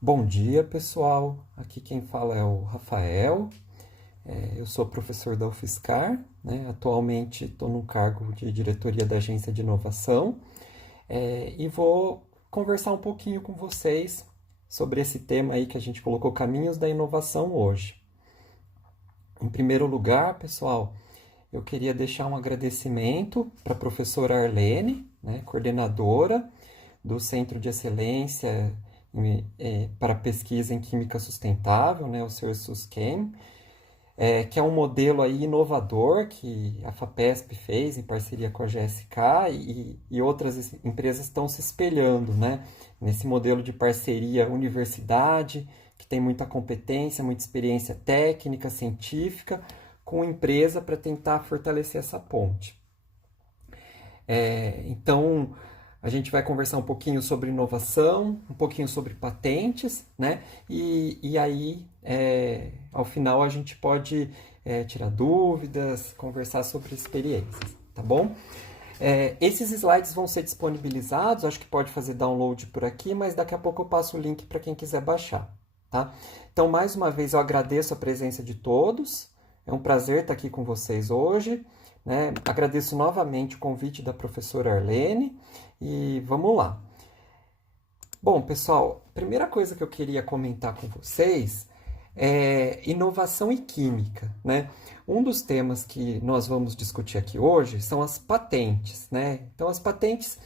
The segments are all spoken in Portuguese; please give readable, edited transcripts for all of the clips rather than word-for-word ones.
Bom dia, pessoal. Aqui quem fala é o Rafael. Eu sou professor da UFSCar, né? Atualmente estou no cargo de diretoria da Agência de Inovação, e vou conversar um pouquinho com vocês sobre esse tema aí que a gente colocou, Caminhos da Inovação hoje. Em primeiro lugar, pessoal, eu queria deixar um agradecimento para a professora Arlene, né, coordenadora do Centro de Excelência para Pesquisa em Química Sustentável, né, o CERSUSQUEM, que é um modelo aí inovador que a FAPESP fez em parceria com a GSK e outras empresas estão se espelhando, né, nesse modelo de parceria universidade, que tem muita competência, muita experiência técnica, científica, com empresa para tentar fortalecer essa ponte. Então, a gente vai conversar um pouquinho sobre inovação, um pouquinho sobre patentes, né? E aí, ao final, a gente pode tirar dúvidas, conversar sobre experiências, tá bom? Esses slides vão ser disponibilizados, acho que pode fazer download por aqui, mas daqui a pouco eu passo o link para quem quiser baixar, tá? Então, mais uma vez, eu agradeço a presença de todos, é um prazer estar aqui com vocês hoje, né? Agradeço novamente o convite da professora Arlene e vamos lá. Bom, pessoal, a primeira coisa que eu queria comentar com vocês é inovação e química, né? Um dos temas que nós vamos discutir aqui hoje são as patentes, né? Então, as patentes,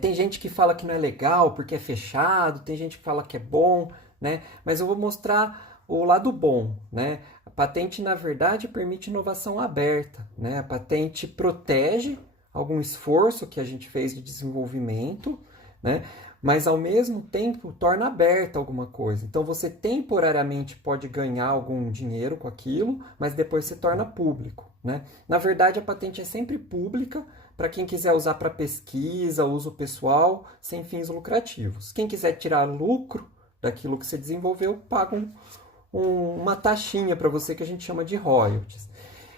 tem gente que fala que não é legal porque é fechado, tem gente que fala que é bom, né? Mas eu vou mostrar o lado bom, né? A patente, na verdade, permite inovação aberta, né? A patente protege algum esforço que a gente fez de desenvolvimento, né? Mas ao mesmo tempo torna aberta alguma coisa. Então você temporariamente pode ganhar algum dinheiro com aquilo, mas depois se torna público, né? Na verdade, a patente é sempre pública para quem quiser usar para pesquisa, uso pessoal, sem fins lucrativos. Quem quiser tirar lucro daquilo que você desenvolveu, paga uma taxinha para você que a gente chama de royalties.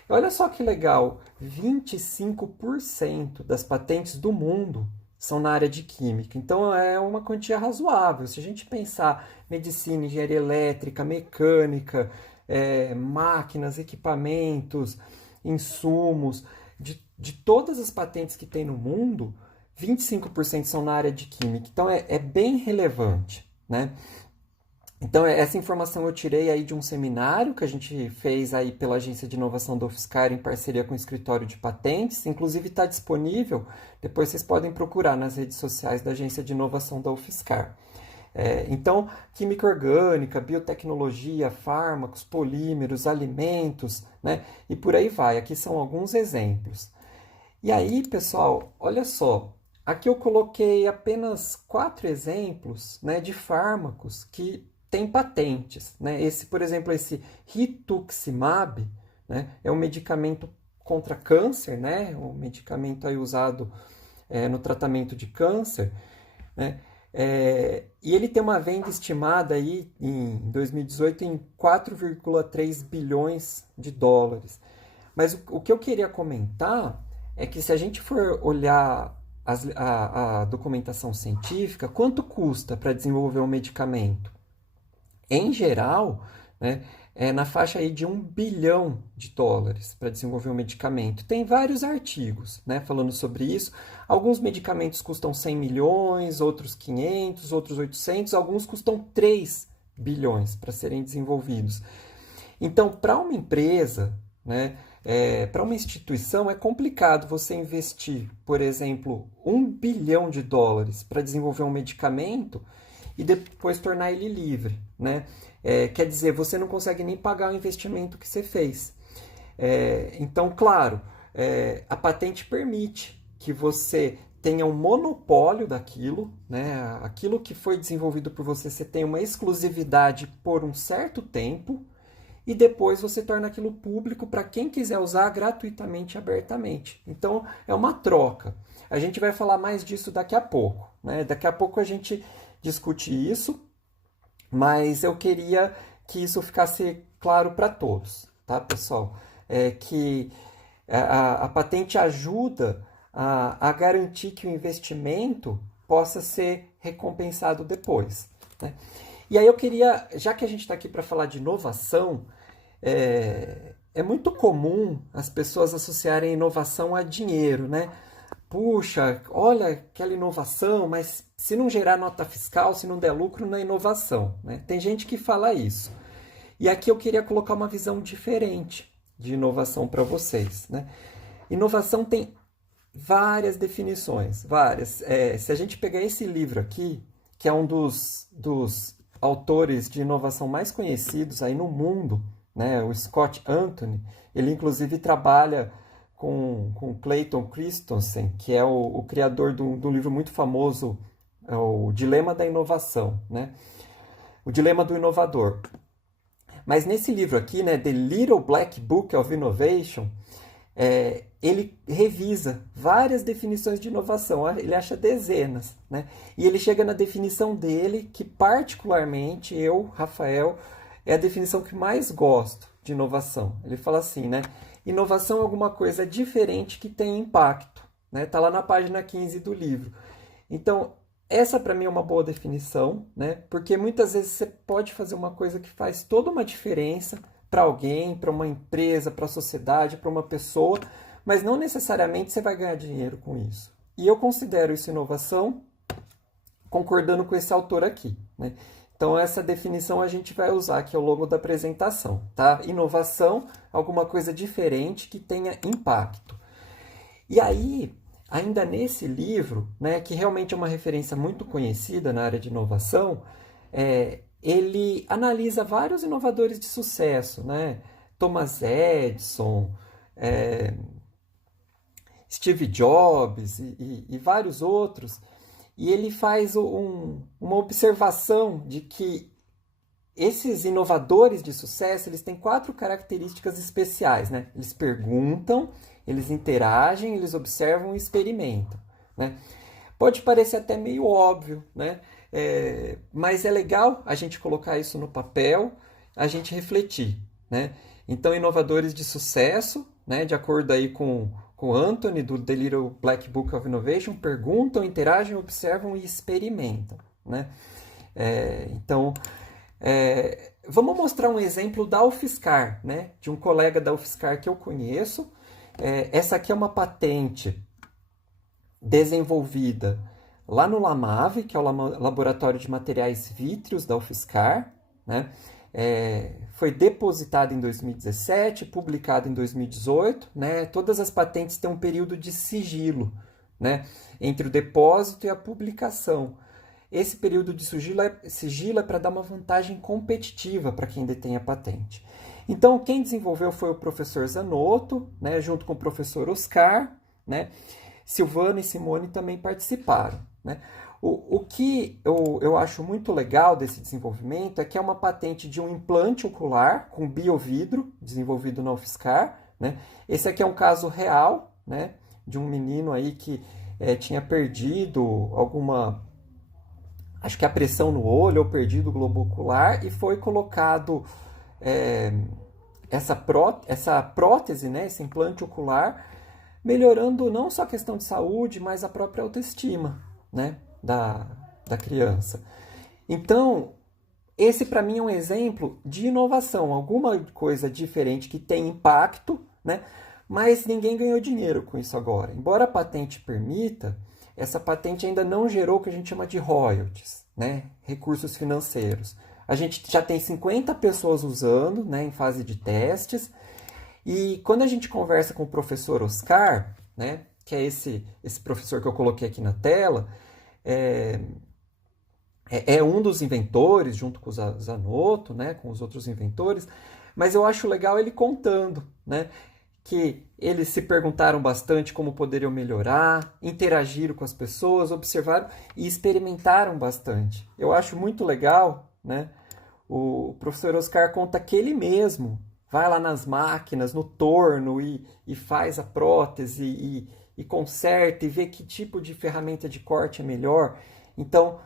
Olha só que legal, 25% das patentes do mundo são na área de química. Então é uma quantia razoável. Se a gente pensar medicina, engenharia elétrica, mecânica, máquinas, equipamentos, insumos, de todas as patentes que tem no mundo, 25% são na área de química. Então é bem relevante, né? Então, essa informação eu tirei aí de um seminário que a gente fez aí pela Agência de Inovação da UFSCar em parceria com o Escritório de Patentes. Inclusive está disponível, depois vocês podem procurar nas redes sociais da Agência de Inovação da UFSCar. Então, química orgânica, biotecnologia, fármacos, polímeros, alimentos, né? E por aí vai. Aqui são alguns exemplos. E aí, pessoal, olha só. Aqui eu coloquei apenas 4 exemplos, né, de fármacos que têm patentes, né? Esse, por exemplo, esse rituximab, né, é um medicamento contra câncer, né? Um medicamento aí usado no tratamento de câncer, né? E ele tem uma venda estimada aí em 2018 em 4,3 bilhões de dólares. Mas o que eu queria comentar é que se a gente for olhar a documentação científica, quanto custa para desenvolver um medicamento? Em geral, né, é na faixa aí de 1 bilhão de dólares para desenvolver um medicamento. Tem vários artigos, né, falando sobre isso. Alguns medicamentos custam 100 milhões, outros 500, outros 800, alguns custam 3 bilhões para serem desenvolvidos. Então, para uma empresa, né, para uma instituição, é complicado você investir, por exemplo, 1 bilhão de dólares para desenvolver um medicamento e depois tornar ele livre, né? Quer dizer, você não consegue nem pagar o investimento que você fez. Então, claro, a patente permite que você tenha um monopólio daquilo, né? Aquilo que foi desenvolvido por você, você tem uma exclusividade por um certo tempo, e depois você torna aquilo público para quem quiser usar gratuitamente e abertamente. Então, é uma troca. A gente vai falar mais disso daqui a pouco, né? Daqui a pouco a gente discute isso, mas eu queria que isso ficasse claro para todos, tá, pessoal? Que a patente ajuda a garantir que o investimento possa ser recompensado depois, né? E aí eu queria, já que a gente está aqui para falar de inovação, é muito comum as pessoas associarem inovação a dinheiro, né? Puxa, olha aquela inovação, mas se não gerar nota fiscal, se não der lucro, não é inovação, né? Tem gente que fala isso. E aqui eu queria colocar uma visão diferente de inovação para vocês, né? Inovação tem várias definições, várias. Se a gente pegar esse livro aqui, que é um dos autores de inovação mais conhecidos aí no mundo, né? O Scott Anthony, ele inclusive trabalha com Clayton Christensen, que é o criador do livro muito famoso, o Dilema da Inovação, né? O Dilema do Inovador. Mas nesse livro aqui, né, The Little Black Book of Innovation, ele revisa várias definições de inovação, ele acha dezenas, né? E ele chega na definição dele, que particularmente eu, Rafael, é a definição que mais gosto de inovação. Ele fala assim, né? Inovação é alguma coisa diferente que tem impacto, né? Tá lá na página 15 do livro. Então, essa para mim é uma boa definição, né? Porque muitas vezes você pode fazer uma coisa que faz toda uma diferença para alguém, para uma empresa, para a sociedade, para uma pessoa, mas não necessariamente você vai ganhar dinheiro com isso. E eu considero isso inovação, concordando com esse autor aqui, né? Então essa definição a gente vai usar aqui ao longo da apresentação, tá? Inovação, alguma coisa diferente que tenha impacto. E aí, ainda nesse livro, né, que realmente é uma referência muito conhecida na área de inovação, ele analisa vários inovadores de sucesso, né? Thomas Edison, Steve Jobs e vários outros, e ele faz uma observação de que esses inovadores de sucesso, eles têm 4 características especiais, né? Eles perguntam, eles interagem, eles observam e experimentam, né? Pode parecer até meio óbvio, né? Mas é legal a gente colocar isso no papel, a gente refletir, né? Então, inovadores de sucesso, né? De acordo aí com Anthony, do The Little Black Book of Innovation, perguntam, interagem, observam e experimentam, né? Então, vamos mostrar um exemplo da UFSCar, né? De um colega da UFSCar que eu conheço. Essa aqui é uma patente desenvolvida lá no LAMAV, que é o Laboratório de Materiais Vítreos da UFSCar, né? Foi depositada em 2017, publicada em 2018, né? Todas as patentes têm um período de sigilo, né? Entre o depósito e a publicação. Esse período de sigilo é para dar uma vantagem competitiva para quem detém a patente. Então, quem desenvolveu foi o professor Zanotto, né? Junto com o professor Oscar, né? Silvano e Simone também participaram, né? O que eu acho muito legal desse desenvolvimento é que é uma patente de um implante ocular com biovidro, desenvolvido na UFSCar, né? Esse aqui é um caso real, né? De um menino aí que tinha perdido acho que a pressão no olho ou perdido o globo ocular, e foi colocado essa prótese, né? Esse implante ocular, melhorando não só a questão de saúde, mas a própria autoestima, né? Da criança. Então, esse para mim é um exemplo de inovação, alguma coisa diferente que tem impacto, né? Mas ninguém ganhou dinheiro com isso agora. Embora a patente permita, essa patente ainda não gerou o que a gente chama de royalties, né? Recursos financeiros. A gente já tem 50 pessoas usando, né, em fase de testes, e quando a gente conversa com o professor Oscar, né, que é esse professor que eu coloquei aqui na tela, é um dos inventores, junto com o Zanotto, né, com os outros inventores, mas eu acho legal ele contando, né, que eles se perguntaram bastante como poderiam melhorar, interagiram com as pessoas, observaram e experimentaram bastante. Eu acho muito legal, né, o professor Oscar conta que ele mesmo vai lá nas máquinas, no torno, e faz a prótese, e conserta, e vê que tipo de ferramenta de corte é melhor. Então,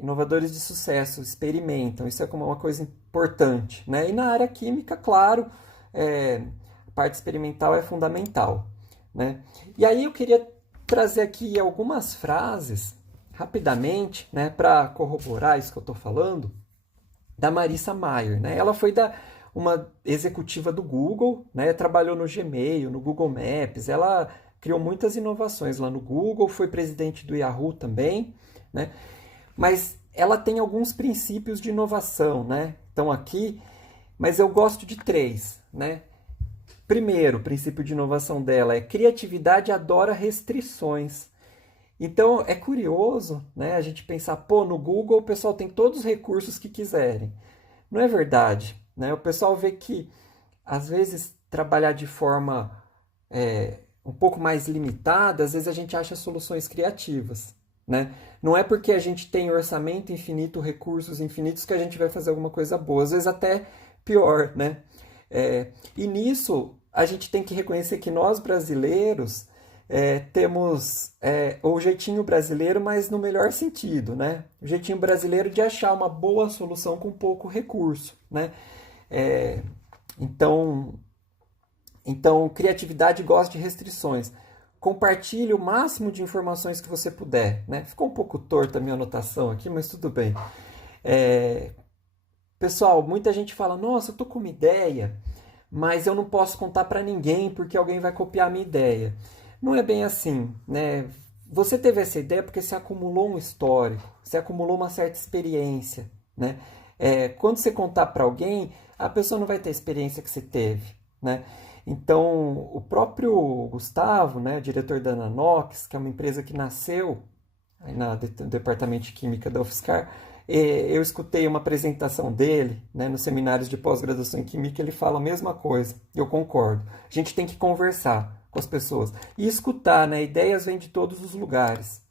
inovadores de sucesso experimentam, isso é como uma coisa importante, né? E na área química, claro, a parte experimental é fundamental, né? E aí eu queria trazer aqui algumas frases, rapidamente, né, para corroborar isso que eu estou falando, da Marissa Mayer, né? Ela foi uma executiva do Google, né? Trabalhou no Gmail, no Google Maps, ela criou muitas inovações lá no Google, foi presidente do Yahoo também, né? Mas ela tem alguns princípios de inovação, né? Então aqui, mas eu gosto de três, né? Primeiro, o princípio de inovação dela é criatividade adora restrições. Então é curioso, né, a gente pensar, pô, no Google o pessoal tem todos os recursos que quiserem. Não é verdade, né? O pessoal vê que às vezes trabalhar de forma um pouco mais limitada, às vezes a gente acha soluções criativas, né? Não é porque a gente tem orçamento infinito, recursos infinitos que a gente vai fazer alguma coisa boa, às vezes até pior, né? E nisso a gente tem que reconhecer que nós brasileiros temos o jeitinho brasileiro, mas no melhor sentido, né? O jeitinho brasileiro de achar uma boa solução com pouco recurso, né? Então, criatividade gosta de restrições. Compartilhe o máximo de informações que você puder, né? Ficou um pouco torta a minha anotação aqui, mas tudo bem. Pessoal, muita gente fala, nossa, eu tô com uma ideia, mas eu não posso contar para ninguém porque alguém vai copiar a minha ideia. Não é bem assim, né? Você teve essa ideia porque você acumulou um histórico, você acumulou uma certa experiência, né? Quando você contar para alguém, a pessoa não vai ter a experiência que você teve, né? Então, o próprio Gustavo, né, diretor da Nanox, que é uma empresa que nasceu no departamento de química da UFSCar, eu escutei uma apresentação dele, né, nos seminários de pós-graduação em química, ele fala a mesma coisa, eu concordo. A gente tem que conversar com as pessoas e escutar, né, ideias vêm de todos os lugares.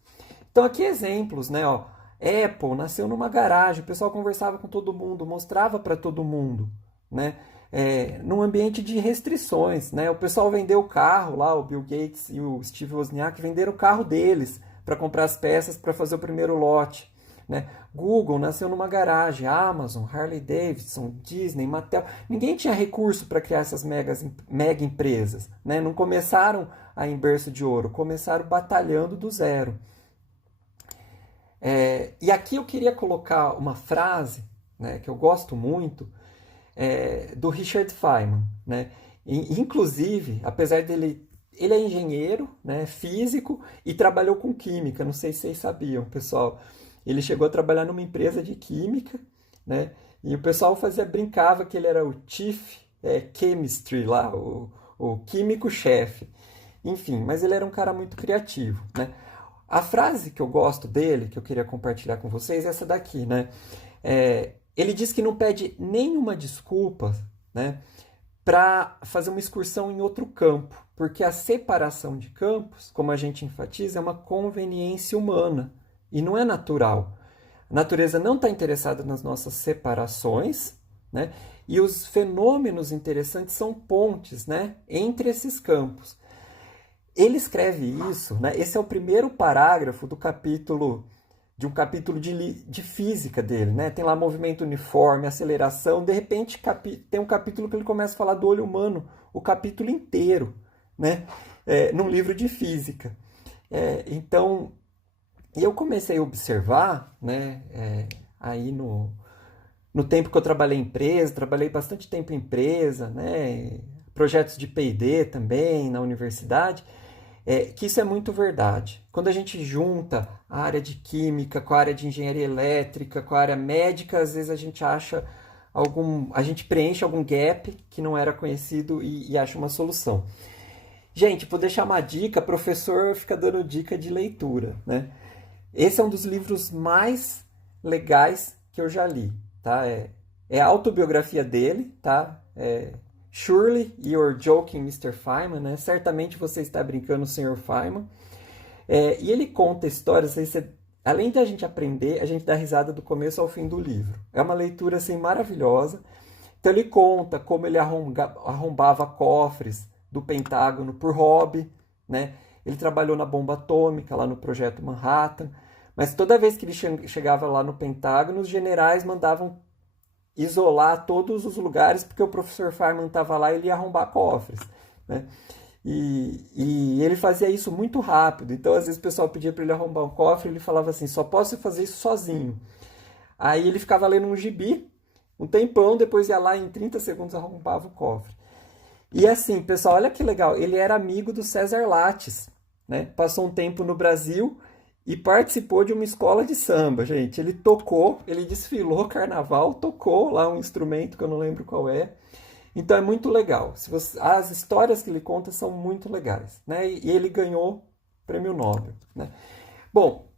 Então aqui exemplos, né, ó, Apple nasceu numa garagem, o pessoal conversava com todo mundo, mostrava para todo mundo, né, num ambiente de restrições, né, o pessoal vendeu o carro lá, o Bill Gates e o Steve Wozniak venderam o carro deles para comprar as peças para fazer o primeiro lote. Né? Google nasceu numa garagem, Amazon, Harley Davidson, Disney, Mattel. Ninguém tinha recurso para criar essas mega empresas. Né? Não começaram em berço de ouro, começaram batalhando do zero. E aqui eu queria colocar uma frase, né, que eu gosto muito, do Richard Feynman. Né? Inclusive, apesar dele... Ele é engenheiro, né, físico e trabalhou com química. Não sei se vocês sabiam, pessoal. Ele chegou a trabalhar numa empresa de química, né? E o pessoal brincava que ele era o Chief Chemistry lá, o químico-chefe. Enfim, mas ele era um cara muito criativo, né? A frase que eu gosto dele, que eu queria compartilhar com vocês, é essa daqui, né? Ele diz que não pede nenhuma desculpa, né, para fazer uma excursão em outro campo, porque a separação de campos, como a gente enfatiza, é uma conveniência humana. E não é natural. A natureza não está interessada nas nossas separações, né? E os fenômenos interessantes são pontes, né, entre esses campos. Ele escreve isso, né? Esse é o primeiro parágrafo do capítulo de física dele, né? Tem lá movimento uniforme, aceleração, de repente tem um capítulo que ele começa a falar do olho humano, o capítulo inteiro, né? Num livro de física. Então, e eu comecei a observar, né, aí no tempo que eu trabalhei em empresa, trabalhei bastante tempo em empresa, né, projetos de P&D também na universidade, que isso é muito verdade. Quando a gente junta a área de química com a área de engenharia elétrica, com a área médica, às vezes a gente acha a gente preenche algum gap que não era conhecido e acha uma solução. Gente, vou deixar uma dica, professor fica dando dica de leitura, né? Esse é um dos livros mais legais que eu já li, tá? É a autobiografia dele, tá? Surely You're Joking, Mr. Feynman, né? Certamente você está brincando, Sr. Feynman. E ele conta histórias, além de a gente aprender, a gente dá risada do começo ao fim do livro. É uma leitura assim maravilhosa. Então ele conta como ele arrombava cofres do Pentágono por hobby, né? Ele trabalhou na bomba atômica, lá no Projeto Manhattan, mas toda vez que ele chegava lá no Pentágono, os generais mandavam isolar todos os lugares, porque o professor Feynman estava lá e ele ia arrombar cofres, né? E ele fazia isso muito rápido. Então, às vezes, o pessoal pedia para ele arrombar um cofre, ele falava assim: só posso fazer isso sozinho. Aí ele ficava lendo um gibi, um tempão, depois ia lá e em 30 segundos arrombava o cofre. E assim, pessoal, olha que legal, ele era amigo do César Lattes, né? Passou um tempo no Brasil e participou de uma escola de samba, gente. Ele tocou, ele desfilou carnaval, tocou lá um instrumento que eu não lembro qual é. Então é muito legal. As histórias que ele conta são muito legais, né? E ele ganhou o prêmio Nobel, né? Bom,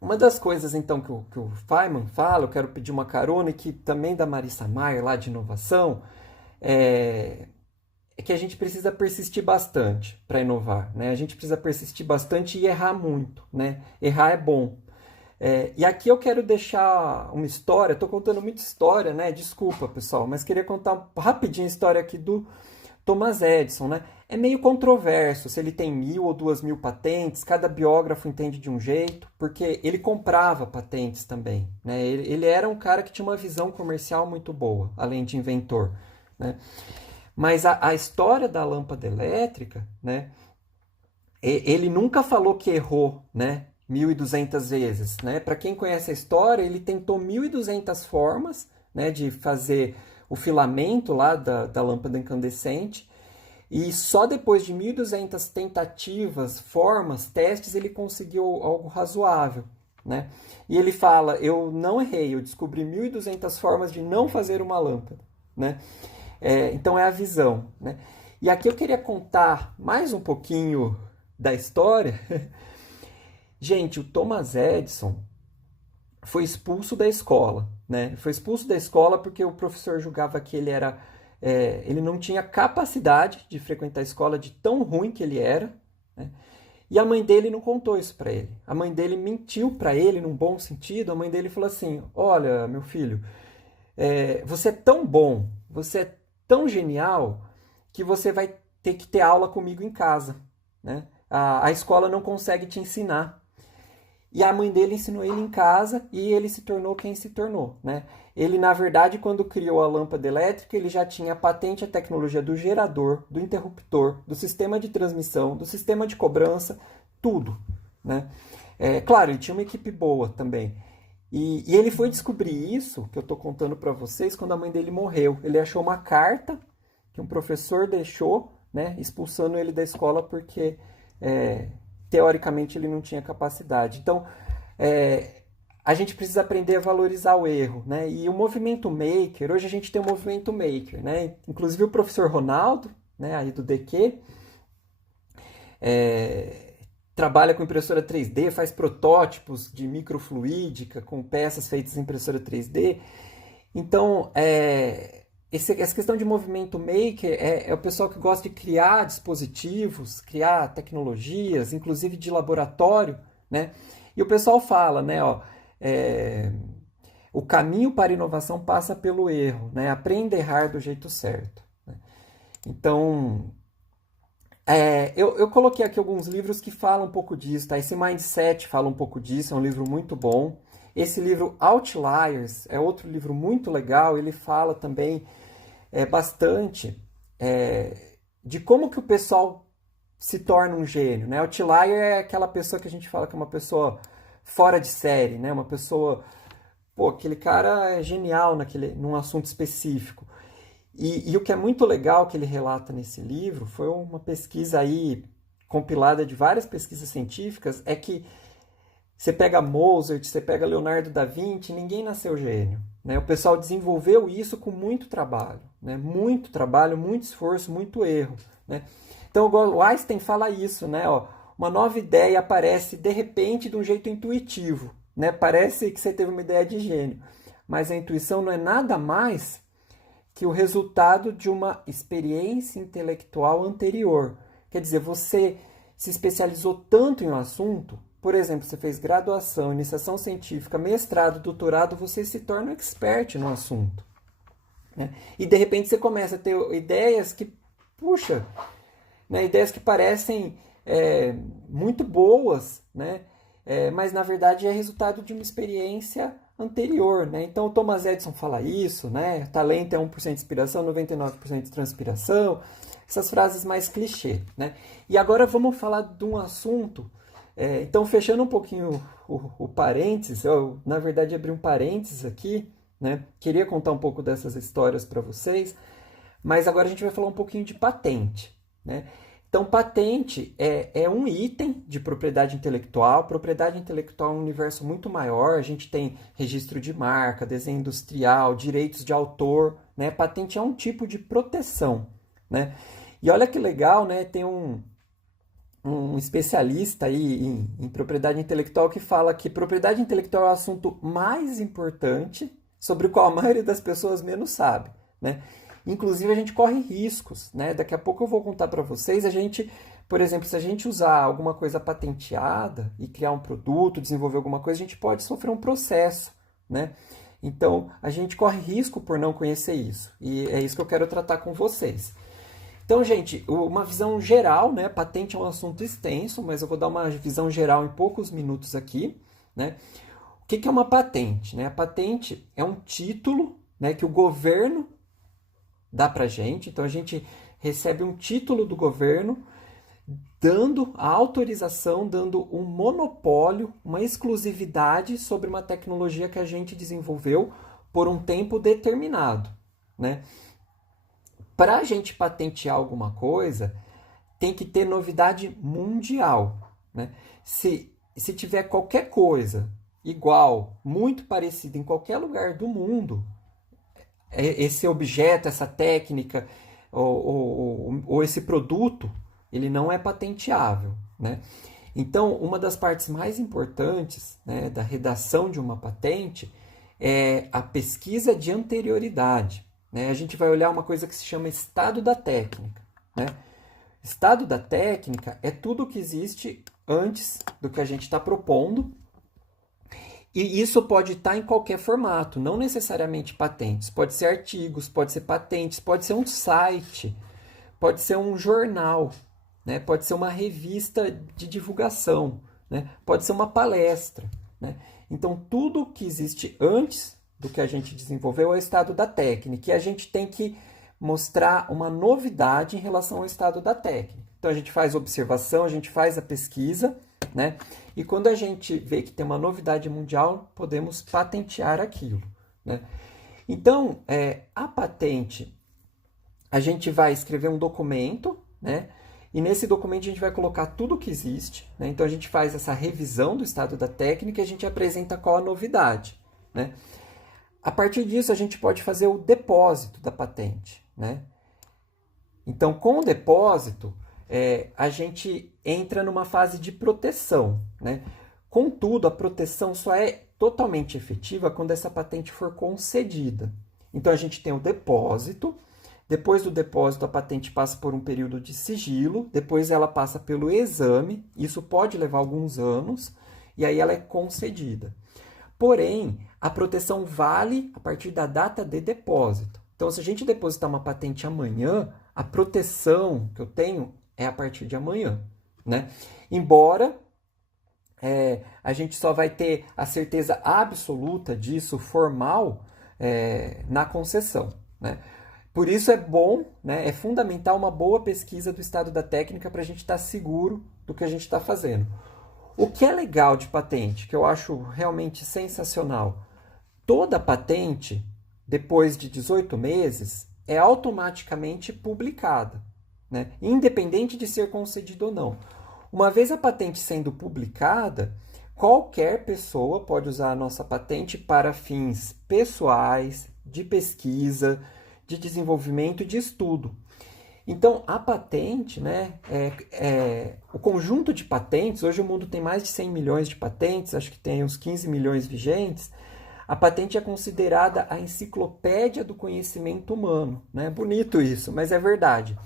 uma das coisas então que o Feynman fala, eu quero pedir uma carona, e que também da Marissa Mayer, lá de inovação, é, é que a gente precisa persistir bastante para inovar, né? A gente precisa persistir bastante e errar muito, né? Errar é bom. E aqui eu quero deixar uma história, estou contando muita história, né? Desculpa, pessoal, mas queria contar rapidinho a história aqui do Thomas Edison, né? É meio controverso se ele tem 1.000 ou 2.000 patentes, cada biógrafo entende de um jeito, porque ele comprava patentes também, né? Ele era um cara que tinha uma visão comercial muito boa, além de inventor, né? Mas a história da lâmpada elétrica, né? Ele nunca falou que errou, né? 1.200 vezes, né? Para quem conhece a história, ele tentou 1.200 formas, né, de fazer o filamento lá da lâmpada incandescente, e só depois de 1.200 tentativas, formas, testes, ele conseguiu algo razoável, né? E ele fala, eu não errei, eu descobri 1.200 formas de não fazer uma lâmpada, né? Então é a visão, né? E aqui eu queria contar mais um pouquinho da história. Gente, o Thomas Edison foi expulso da escola, né? Foi expulso da escola porque o professor julgava que ele não tinha capacidade de frequentar a escola de tão ruim que ele era, né? E a mãe dele não contou isso para ele. A mãe dele mentiu para ele, num bom sentido. A mãe dele falou assim: olha, meu filho, você é tão bom, você é tão genial que você vai ter que ter aula comigo em casa, né? A escola não consegue te ensinar. E a mãe dele ensinou ele em casa e ele se tornou quem se tornou, né? Ele, na verdade, quando criou a lâmpada elétrica, ele já tinha patente a tecnologia do gerador, do interruptor, do sistema de transmissão, do sistema de cobrança, tudo, né? Claro, ele tinha uma equipe boa também. E ele foi descobrir isso, que eu estou contando para vocês, quando a mãe dele morreu. Ele achou uma carta que um professor deixou, né, expulsando ele da escola porque teoricamente ele não tinha capacidade. Então, a gente precisa aprender a valorizar o erro, né? E o movimento maker, hoje a gente tem o movimento maker, né? Inclusive o professor Ronaldo, né, aí do DQ, trabalha com impressora 3D, faz protótipos de microfluídica com peças feitas em impressora 3D. Então, essa questão de movimento maker é o pessoal que gosta de criar dispositivos, criar tecnologias, inclusive de laboratório, né? E o pessoal fala, né, o caminho para a inovação passa pelo erro, né? Aprenda a errar do jeito certo, né? Então, eu coloquei aqui alguns livros que falam um pouco disso, tá? Esse Mindset fala um pouco disso, é um livro muito bom. Esse livro Outliers é outro livro muito legal, ele fala também bastante de como que o pessoal se torna um gênio, né? Outlier é aquela pessoa que a gente fala que é uma pessoa fora de série, né? Uma pessoa, pô, aquele cara é genial num assunto específico. E o que é muito legal que ele relata nesse livro foi uma pesquisa aí compilada de várias pesquisas científicas, é que você pega Mozart, você pega Leonardo da Vinci, ninguém nasceu gênio, né? O pessoal desenvolveu isso com muito trabalho, né? Muito trabalho, muito esforço, muito erro, né? Então o Einstein fala isso, né? Uma nova ideia aparece de repente de um jeito intuitivo, né? Parece que você teve uma ideia de gênio, mas a intuição não é nada mais que o resultado de uma experiência intelectual anterior. Quer dizer, você se especializou tanto em um assunto, por exemplo, você fez graduação, iniciação científica, mestrado, doutorado, você se torna um expert no assunto, né? E de repente você começa a ter ideias que, puxa, né, ideias que parecem muito boas, né? Mas na verdade é resultado de uma experiência anterior, né? Então o Thomas Edison fala isso, né? Talento é 1% de inspiração, 99% de transpiração. essas frases mais clichê, né? E agora vamos falar de um assunto. Então, fechando um pouquinho o parênteses, eu, na verdade, abri um parênteses aqui, né? Queria contar um pouco dessas histórias para vocês, mas agora a gente vai falar um pouquinho de patente, né? Então, patente é um item de propriedade intelectual. Propriedade intelectual é um universo muito maior. A gente tem registro de marca, desenho industrial, direitos de autor, né? Patente é um tipo de proteção, né? E olha que legal, né? Tem um especialista aí em propriedade intelectual que fala que propriedade intelectual é o assunto mais importante sobre o qual a maioria das pessoas menos sabe, né? Inclusive, a gente corre riscos, né? Daqui a pouco eu vou contar para vocês. Por exemplo, se a gente usar alguma coisa patenteada e criar um produto, desenvolver alguma coisa, a gente pode sofrer um processo, né? Então, a gente corre risco por não conhecer isso. E é isso que eu quero tratar com vocês. Então, gente, uma visão geral, né? Patente é um assunto extenso, mas eu vou dar uma visão geral em poucos minutos aqui, né? O que é uma patente, né? A patente é um título, né, que o governo dá pra gente. Então a gente recebe um título do governo dando a autorização, dando um monopólio, uma exclusividade sobre uma tecnologia que a gente desenvolveu por um tempo determinado, né? Para a gente patentear alguma coisa, tem que ter novidade mundial, né? Se tiver qualquer coisa igual, muito parecida em qualquer lugar do mundo, esse objeto, essa técnica ou esse produto, ele não é patenteável, né? Então, uma das partes mais importantes, né, da redação de uma patente é a pesquisa de anterioridade, né? A gente vai olhar uma coisa que se chama estado da técnica, né? Estado da técnica é tudo que existe antes do que a gente está propondo. E isso pode estar em qualquer formato, não necessariamente patentes. Pode ser artigos, pode ser patentes, pode ser um site, pode ser um jornal, né? Pode ser uma revista de divulgação, né? Pode ser uma palestra, né? Então, tudo que existe antes do que a gente desenvolveu é o estado da técnica. E a gente tem que mostrar uma novidade em relação ao estado da técnica. Então, a gente faz observação, a gente faz a pesquisa, né? E quando a gente vê que tem uma novidade mundial, podemos patentear aquilo, né? Então, a patente, a gente vai escrever um documento, né? E nesse documento a gente vai colocar tudo o que existe, né? Então a gente faz essa revisão do estado da técnica e a gente apresenta qual a novidade, né? A partir disso a gente pode fazer o depósito da patente, né? Então, com o depósito, a gente entra numa fase de proteção, né? Contudo, a proteção só é totalmente efetiva quando essa patente for concedida. Então, a gente tem o depósito. Depois do depósito, a patente passa por um período de sigilo. Depois, ela passa pelo exame. Isso pode levar alguns anos. E aí, ela é concedida. Porém, a proteção vale a partir da data de depósito. Então, se a gente depositar uma patente amanhã, a proteção que eu tenho é a partir de amanhã, né? Embora a gente só vai ter a certeza absoluta disso formal na concessão, né? Por isso é bom, né, é fundamental uma boa pesquisa do estado da técnica para a gente estar seguro do que a gente está fazendo. O que é legal de patente, que eu acho realmente sensacional, toda patente, depois de 18 meses, é automaticamente publicada, né? Independente de ser concedido ou não. Uma vez a patente sendo publicada, qualquer pessoa pode usar a nossa patente para fins pessoais, de pesquisa, de desenvolvimento e de estudo. Então, a patente, né, o conjunto de patentes, hoje o mundo tem mais de 100 milhões de patentes, acho que tem uns 15 milhões vigentes. A patente é considerada a enciclopédia do conhecimento humano, né? Bonito isso, mas é verdade.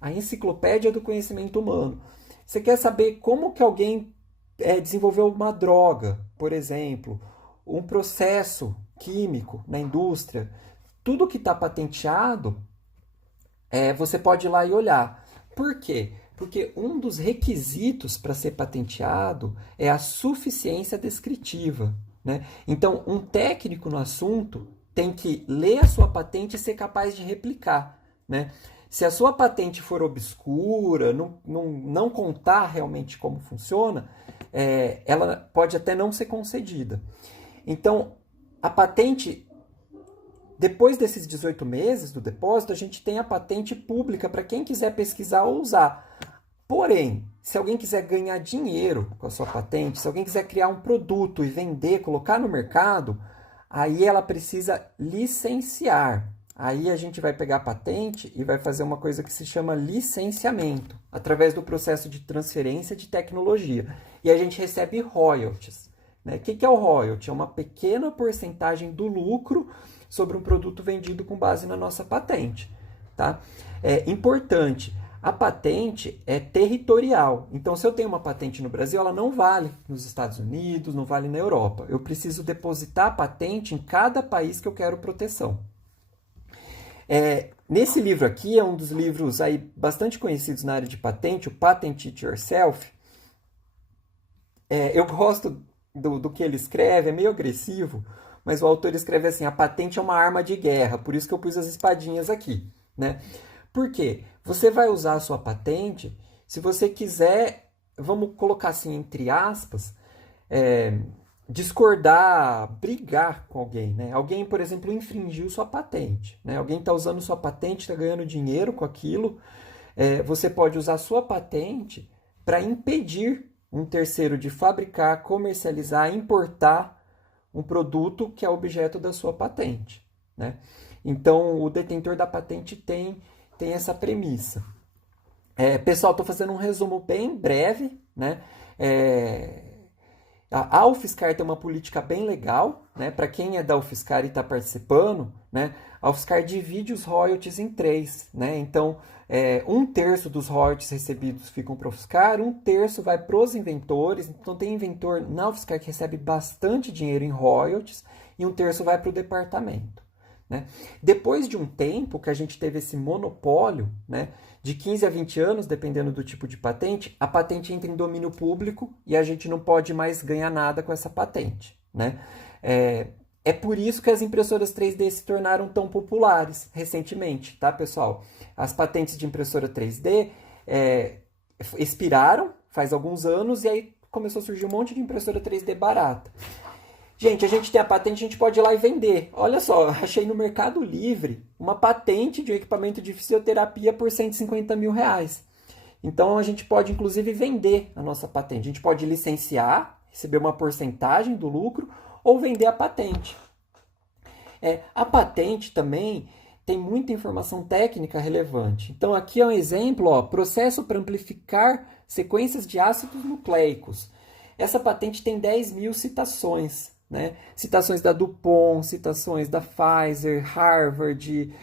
A enciclopédia do conhecimento humano. Você quer saber como que alguém desenvolveu uma droga, por exemplo, um processo químico na indústria, tudo que está patenteado, você pode ir lá e olhar. Por quê? Porque um dos requisitos para ser patenteado é a suficiência descritiva, né? Então, um técnico no assunto tem que ler a sua patente e ser capaz de replicar, né? Se a sua patente for obscura, não contar realmente como funciona, ela pode até não ser concedida. Então, a patente, depois desses 18 meses do depósito, a gente tem a patente pública para quem quiser pesquisar ou usar. Porém, se alguém quiser ganhar dinheiro com a sua patente, se alguém quiser criar um produto e vender, colocar no mercado, aí ela precisa licenciar. Aí a gente vai pegar a patente e vai fazer uma coisa que se chama licenciamento, através do processo de transferência de tecnologia. E a gente recebe royalties. Né? O que é o royalty? É uma pequena porcentagem do lucro sobre um produto vendido com base na nossa patente. Tá? É importante. A patente é territorial. Então, se eu tenho uma patente no Brasil, ela não vale nos Estados Unidos, não vale na Europa. Eu preciso depositar a patente em cada país que eu quero proteção. Nesse livro aqui, é um dos livros aí bastante conhecidos na área de patente, o Patent It Yourself. Eu gosto do que ele escreve, é meio agressivo, mas o autor escreve assim, a patente é uma arma de guerra, por isso que eu pus as espadinhas aqui, né? Por quê? Você vai usar a sua patente, se você quiser, vamos colocar assim, entre aspas, discordar, brigar com alguém, né? Alguém, por exemplo, infringiu sua patente, né? Alguém está usando sua patente, está ganhando dinheiro com aquilo. Você pode usar a sua patente para impedir um terceiro de fabricar, comercializar, importar um produto que é objeto da sua patente, né? Então, o detentor da patente tem essa premissa. Pessoal, estou fazendo um resumo bem breve, né? A UFSCar tem uma política bem legal, né? Para quem é da UFSCar e está participando, né? A UFSCar divide os royalties em 3, né? Então, 1/3 dos royalties recebidos ficam para a UFSCar, 1/3 vai para os inventores. Então, tem inventor na UFSCar que recebe bastante dinheiro em royalties e 1/3 vai para o departamento. Né? Depois de um tempo que a gente teve esse monopólio, né, de 15 a 20 anos, dependendo do tipo de patente, a patente entra em domínio público e a gente não pode mais ganhar nada com essa patente. Né? É por isso que as impressoras 3D se tornaram tão populares recentemente, tá, pessoal? As patentes de impressora 3D expiraram faz alguns anos e aí começou a surgir um monte de impressora 3D barata. Gente, a gente tem a patente, a gente pode ir lá e vender. Olha só, achei no Mercado Livre uma patente de um equipamento de fisioterapia por R$150 mil. Então, a gente pode, inclusive, vender a nossa patente. A gente pode licenciar, receber uma porcentagem do lucro, ou vender a patente. A patente também tem muita informação técnica relevante. Então, aqui é um exemplo, processo para amplificar sequências de ácidos nucleicos. Essa patente tem 10 mil citações. Né? Citações da DuPont, citações da Pfizer, Harvard,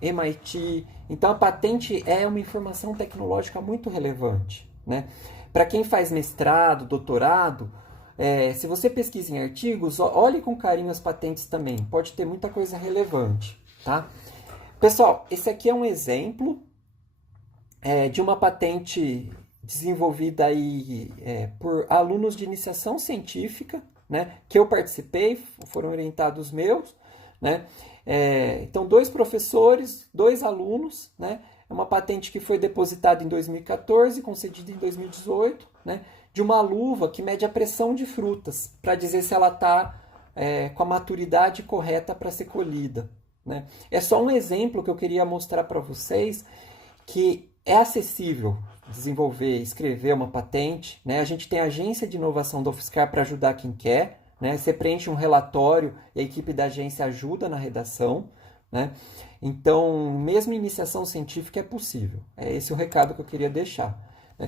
MIT. Então, a patente é uma informação tecnológica muito relevante. Né? Para quem faz mestrado, doutorado, se você pesquisa em artigos, olhe com carinho as patentes também. Pode ter muita coisa relevante. Tá? Pessoal, esse aqui é um exemplo de uma patente desenvolvida aí, por alunos de iniciação científica, né, que eu participei, foram orientados meus, né? Então, 2 professores, 2 alunos, né? É uma patente que foi depositada em 2014, concedida em 2018, né? De uma luva que mede a pressão de frutas, para dizer se ela está com a maturidade correta para ser colhida, né? É só um exemplo que eu queria mostrar para vocês que é acessível desenvolver, escrever uma patente, né? A gente tem a agência de inovação da UFSCar para ajudar quem quer, né? Você preenche um relatório e a equipe da agência ajuda na redação, né? Então, mesmo iniciação científica é possível. É esse o recado que eu queria deixar, né?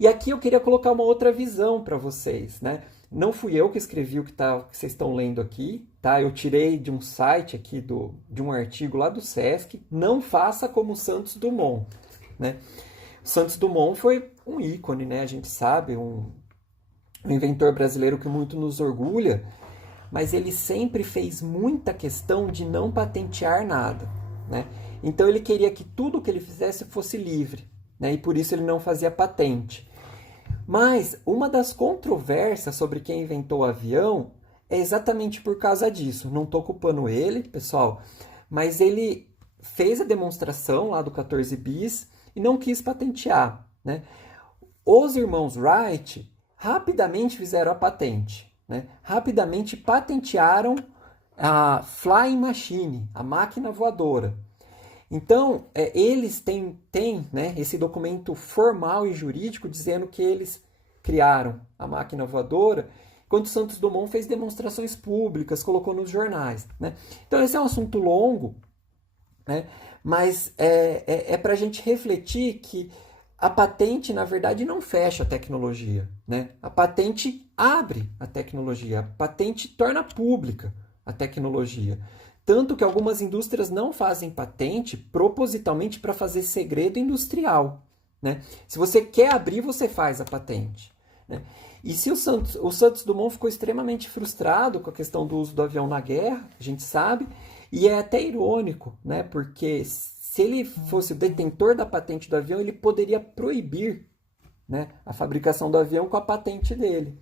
E aqui eu queria colocar uma outra visão para vocês, né? Não fui eu que escrevi o que vocês estão lendo aqui, tá? Eu tirei de um site aqui, de um artigo lá do Sesc. Não faça como Santos Dumont, né? Santos Dumont foi um ícone, né? A gente sabe, um inventor brasileiro que muito nos orgulha, mas ele sempre fez muita questão de não patentear nada, né? Então ele queria que tudo que ele fizesse fosse livre, né? E por isso ele não fazia patente. Mas uma das controvérsias sobre quem inventou o avião é exatamente por causa disso. Não estou culpando ele, pessoal, mas ele fez a demonstração lá do 14 bis e não quis patentear, né? Os irmãos Wright rapidamente fizeram a patente, né? Rapidamente patentearam a Flying Machine, a máquina voadora. Então, eles têm né, esse documento formal e jurídico dizendo que eles criaram a máquina voadora, enquanto Santos Dumont fez demonstrações públicas, colocou nos jornais. Né? Então, esse é um assunto longo, né? Mas para a gente refletir que a patente, na verdade, não fecha a tecnologia. Né? A patente abre a tecnologia, a patente torna pública a tecnologia. Tanto que algumas indústrias não fazem patente propositalmente para fazer segredo industrial. Né? Se você quer abrir, você faz a patente. Né? E se o Santos Dumont ficou extremamente frustrado com a questão do uso do avião na guerra, a gente sabe, e é até irônico, né? Porque se ele fosse o detentor da patente do avião, ele poderia proibir, né, a fabricação do avião com a patente dele.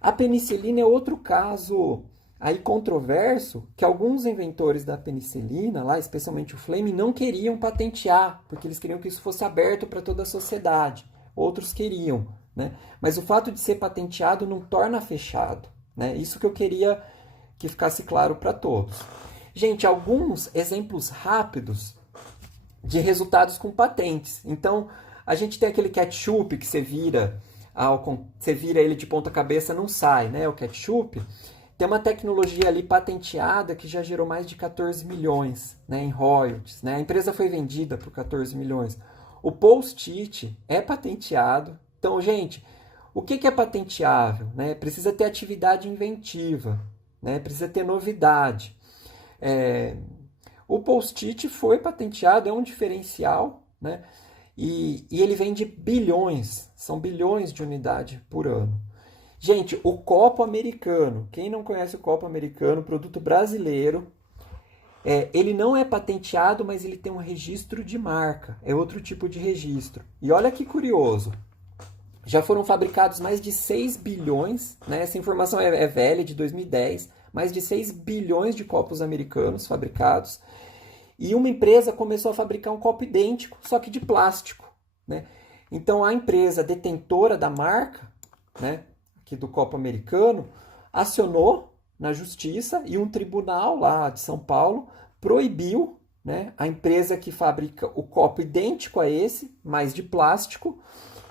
A penicilina é outro caso aí controverso, que alguns inventores da penicilina, lá, especialmente o Fleming, não queriam patentear, porque eles queriam que isso fosse aberto para toda a sociedade. Outros queriam, né? Mas o fato de ser patenteado não torna fechado, né? Isso que eu queria que ficasse claro para todos. Gente, alguns exemplos rápidos de resultados com patentes. Então, a gente tem aquele ketchup que você vira ele de ponta cabeça, não sai, né? O ketchup tem uma tecnologia ali patenteada que já gerou mais de 14 milhões, né, em royalties. Né? A empresa foi vendida por 14 milhões. O Post-it é patenteado. Então, gente, o que é patenteável? Né? Precisa ter atividade inventiva, né? Precisa ter novidade. O Post-it foi patenteado, é um diferencial, né? E ele vende bilhões, são bilhões de unidades por ano. Gente, o copo americano, quem não conhece o copo americano, produto brasileiro, ele não é patenteado, mas ele tem um registro de marca, é outro tipo de registro. E olha que curioso, já foram fabricados mais de 6 bilhões, né? Essa informação é velha, de 2010, mais de 6 bilhões de copos americanos fabricados. E uma empresa começou a fabricar um copo idêntico, só que de plástico. Né? Então a empresa detentora da marca, né, aqui do copo americano, acionou na justiça e um tribunal lá de São Paulo proibiu, né, a empresa que fabrica o copo idêntico a esse, mas de plástico,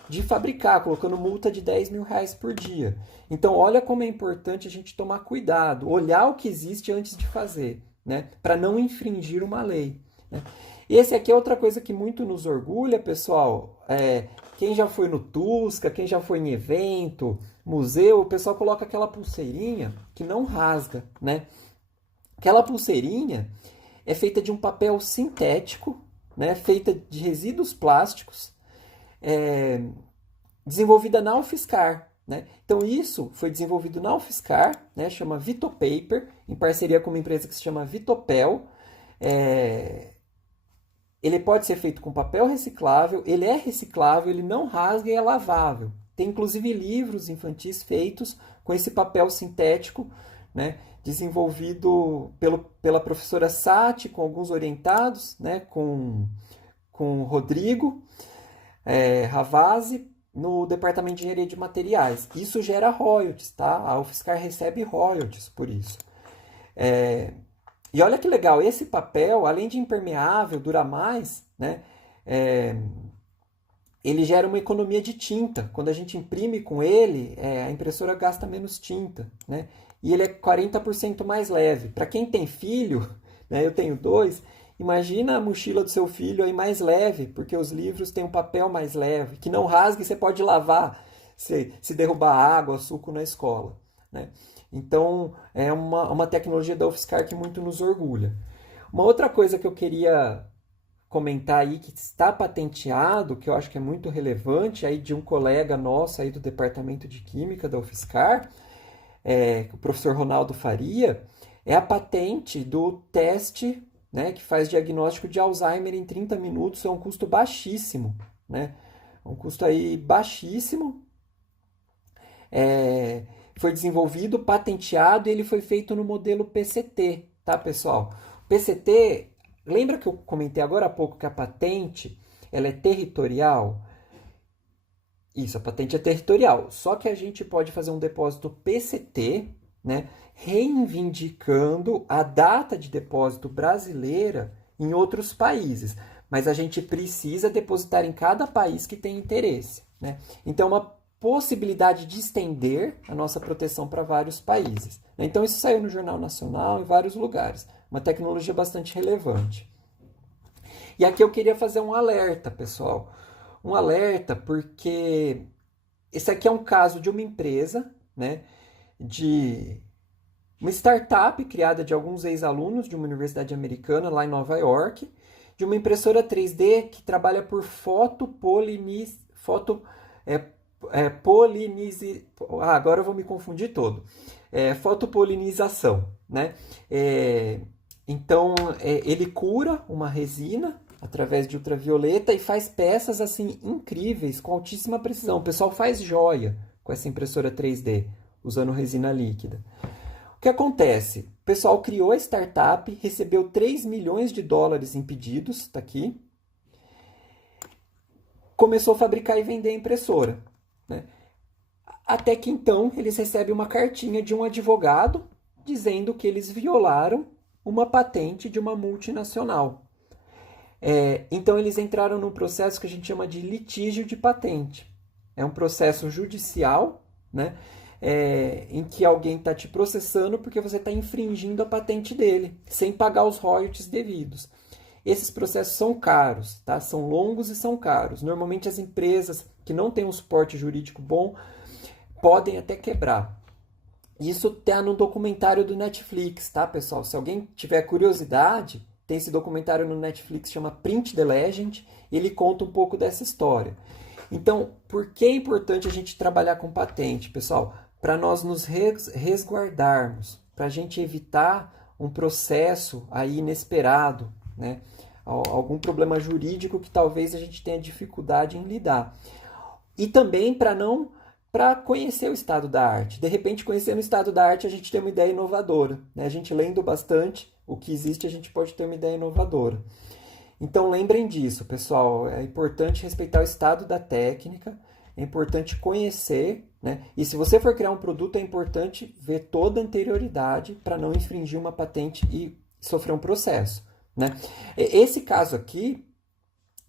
de fabricar, colocando multa de 10 mil reais por dia. Então olha como é importante a gente tomar cuidado, olhar o que existe antes de fazer. Né, para não infringir uma lei. Né? Esse aqui é outra coisa que muito nos orgulha, pessoal. Quem já foi no Tusca, quem já foi em evento, museu, o pessoal coloca aquela pulseirinha que não rasga. Né? Aquela pulseirinha é feita de um papel sintético, né, feita de resíduos plásticos, desenvolvida na UFSCar. Né? Então isso foi desenvolvido na UFSCar, né? Chama Vitopaper, em parceria com uma empresa que se chama Vitopel. Ele pode ser feito com papel reciclável, ele é reciclável, ele não rasga e é lavável. Tem inclusive livros infantis feitos com esse papel sintético, né? Desenvolvido pela professora Sati, com alguns orientados, né? com o Rodrigo Ravazzi, no departamento de engenharia de materiais. Isso gera royalties, tá? A UFSCar recebe royalties por isso. E olha que legal, esse papel, além de impermeável, dura mais, né? Ele gera uma economia de tinta. Quando a gente imprime com ele, a impressora gasta menos tinta, né? E ele é 40% mais leve. Para quem tem filho, né, eu tenho 2, imagina a mochila do seu filho aí mais leve, porque os livros têm um papel mais leve, que não rasga e você pode lavar se derrubar água, suco na escola. Né? Então, é uma tecnologia da UFSCar que muito nos orgulha. Uma outra coisa que eu queria comentar aí, que está patenteado, que eu acho que é muito relevante, aí de um colega nosso aí do Departamento de Química da UFSCar, o professor Ronaldo Faria, é a patente do teste, né, que faz diagnóstico de Alzheimer em 30 minutos, é um custo baixíssimo, né? Um custo aí baixíssimo. Foi desenvolvido, patenteado e ele foi feito no modelo PCT, tá, pessoal? PCT, Lembra que eu comentei agora há pouco que a patente ela é territorial? Isso, a patente é territorial. Só que a gente pode fazer um depósito PCT, né, reivindicando a data de depósito brasileira em outros países. Mas a gente precisa depositar em cada país que tem interesse, né? Então, uma possibilidade de estender a nossa proteção para vários países. Então, isso saiu no Jornal Nacional, em vários lugares. Uma tecnologia bastante relevante. E aqui eu queria fazer um alerta, pessoal. Um alerta porque esse aqui é um caso de uma empresa, né, de uma startup criada de alguns ex-alunos de uma universidade americana lá em Nova York, de uma impressora 3D que trabalha por agora eu vou me confundir todo. Fotopolinização, né? Então, ele cura uma resina através de ultravioleta e faz peças assim incríveis com altíssima precisão. O pessoal faz joia com essa impressora 3D usando resina líquida. O que acontece? O pessoal criou a startup, recebeu 3 milhões de dólares em pedidos, tá aqui. Começou a fabricar e vender a impressora, né? Até que então eles recebem uma cartinha de um advogado dizendo que eles violaram uma patente de uma multinacional. Então eles entraram num processo que a gente chama de litígio de patente. É um processo judicial, né? Em que alguém está te processando porque você está infringindo a patente dele, sem pagar os royalties devidos. Esses processos são caros, tá? São longos e são caros. Normalmente as empresas que não têm um suporte jurídico bom podem até quebrar. Isso está no documentário do Netflix, tá, pessoal? Se alguém tiver curiosidade, tem esse documentário no Netflix, chama Print the Legend, e ele conta um pouco dessa história. Então, por que é importante a gente trabalhar com patente, pessoal? Para nós nos resguardarmos, para a gente evitar um processo aí inesperado, né? Algum problema jurídico que talvez a gente tenha dificuldade em lidar. E também para conhecer o estado da arte. De repente, conhecendo o estado da arte, a gente tem uma ideia inovadora, né? A gente lendo bastante o que existe, a gente pode ter uma ideia inovadora. Então lembrem disso, pessoal. É importante respeitar o estado da técnica, é importante conhecer, né? E se você for criar um produto, é importante ver toda a anterioridade para não infringir uma patente e sofrer um processo, né? Esse caso aqui,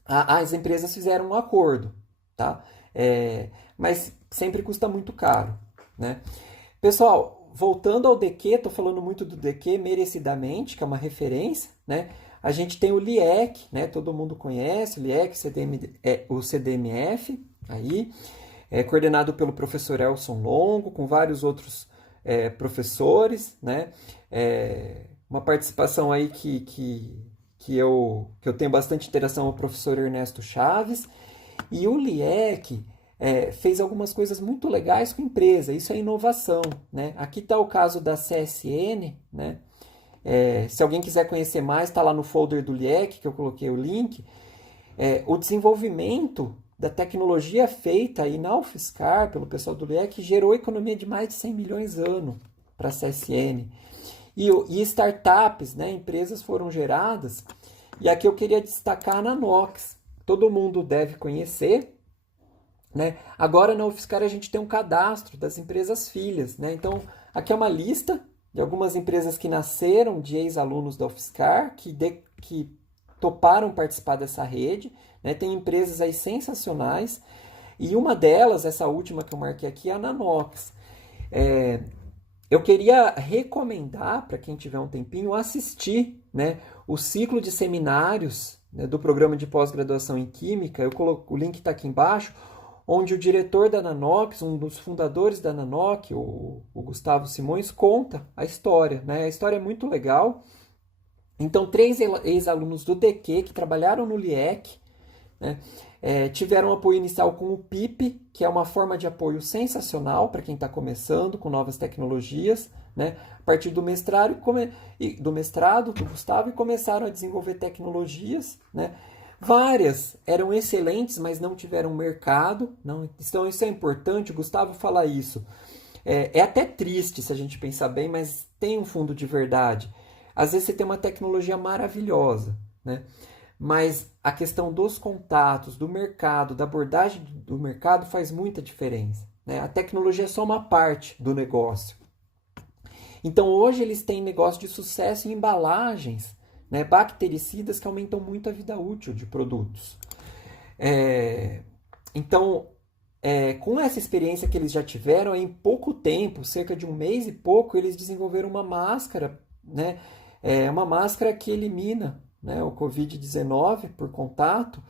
as empresas fizeram um acordo, tá? Mas sempre custa muito caro, né? Pessoal, voltando ao DQ, estou falando muito do DQ merecidamente, que é uma referência, né? A gente tem o LIEC, né? Todo mundo conhece o LIEC, o CDMF, aí, coordenado pelo professor Elson Longo, com vários outros professores, né? Uma participação aí que eu tenho bastante interação com o professor Ernesto Chaves. E o LIEC fez algumas coisas muito legais com a empresa, isso é inovação, né? Aqui está o caso da CSN, né? Se alguém quiser conhecer mais, está lá no folder do LIEC, que eu coloquei o link. O desenvolvimento da tecnologia feita aí na UFSCar, pelo pessoal do LIEC, gerou economia de mais de 100 milhões ano para a CSN. E startups, né, empresas foram geradas, e aqui eu queria destacar a Nanox. Todo mundo deve conhecer, né? Agora na UFSCar a gente tem um cadastro das empresas filhas, né? Então aqui é uma lista de algumas empresas que nasceram de ex-alunos da UFSCar, que toparam participar dessa rede, né? Tem empresas aí sensacionais, e uma delas, essa última que eu marquei aqui, é a Nanox. Eu queria recomendar, para quem tiver um tempinho, assistir, né, o ciclo de seminários, né, do programa de pós-graduação em Química. O link está aqui embaixo, onde o diretor da Nanox, um dos fundadores da Nanox, o Gustavo Simões, conta a história, né? A história é muito legal. Então, 3 ex-alunos do DQ que trabalharam no LIEC, né, tiveram apoio inicial com o PIP, que é uma forma de apoio sensacional para quem está começando com novas tecnologias, né, a partir do mestrado do Gustavo, e começaram a desenvolver tecnologias, né. Várias eram excelentes, mas não tiveram mercado. Não, então isso é importante, o Gustavo fala isso. É até triste se a gente pensar bem, mas tem um fundo de verdade. Às vezes você tem uma tecnologia maravilhosa, né? Mas a questão dos contatos, do mercado, da abordagem do mercado faz muita diferença, né? A tecnologia é só uma parte do negócio. Então hoje eles têm negócio de sucesso em embalagens, né, bactericidas que aumentam muito a vida útil de produtos. Então, com essa experiência que eles já tiveram, em pouco tempo, cerca de um mês e pouco, eles desenvolveram uma máscara, né, uma máscara que elimina, né, o Covid-19 por contato.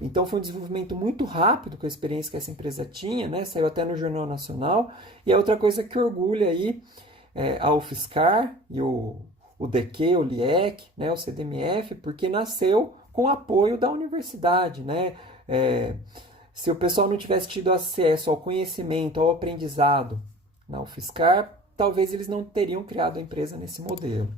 Então foi um desenvolvimento muito rápido com a experiência que essa empresa tinha, né? Saiu até no Jornal Nacional. E é outra coisa que orgulha aí a UFSCar e o DQ, o LIEC, né? O CDMF, porque nasceu com apoio da universidade, né? Se o pessoal não tivesse tido acesso ao conhecimento, ao aprendizado na UFSCar, talvez eles não teriam criado a empresa nesse modelo.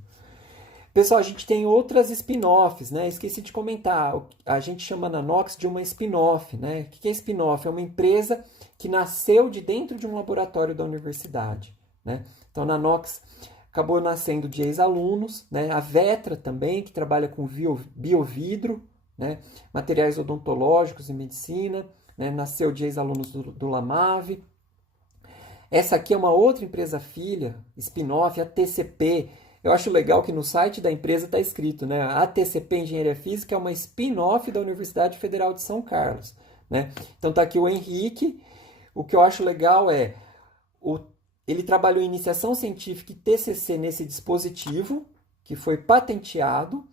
Pessoal, a gente tem outras spin-offs, né? Esqueci de comentar. A gente chama a Nanox de uma spin-off, né? O que é spin-off? É uma empresa que nasceu de dentro de um laboratório da universidade, né? Então, a Nanox acabou nascendo de ex-alunos, né? A Vetra também, que trabalha com biovidro, né? Materiais odontológicos e medicina, né? Nasceu de ex-alunos do Lamave. Essa aqui é uma outra empresa filha, spin-off, a TCP. Eu acho legal que no site da empresa está escrito, né? A TCP Engenharia Física é uma spin-off da Universidade Federal de São Carlos, né? Então está aqui o Henrique. O que eu acho legal é ele trabalhou em iniciação científica e TCC nesse dispositivo, que foi patenteado,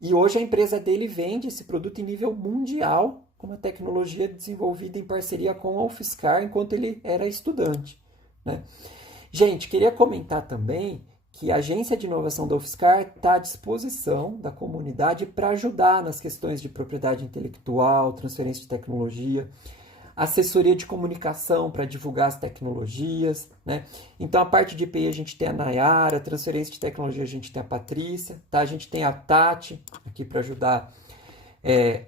e hoje a empresa dele vende esse produto em nível mundial, com uma tecnologia desenvolvida em parceria com a UFSCar enquanto ele era estudante, né? Gente, queria comentar também que a Agência de Inovação da UFSCar está à disposição da comunidade para ajudar nas questões de propriedade intelectual, transferência de tecnologia, assessoria de comunicação para divulgar as tecnologias, né? Então, a parte de IPI a gente tem a Nayara, transferência de tecnologia a gente tem a Patrícia, tá? A gente tem a Tati aqui para ajudar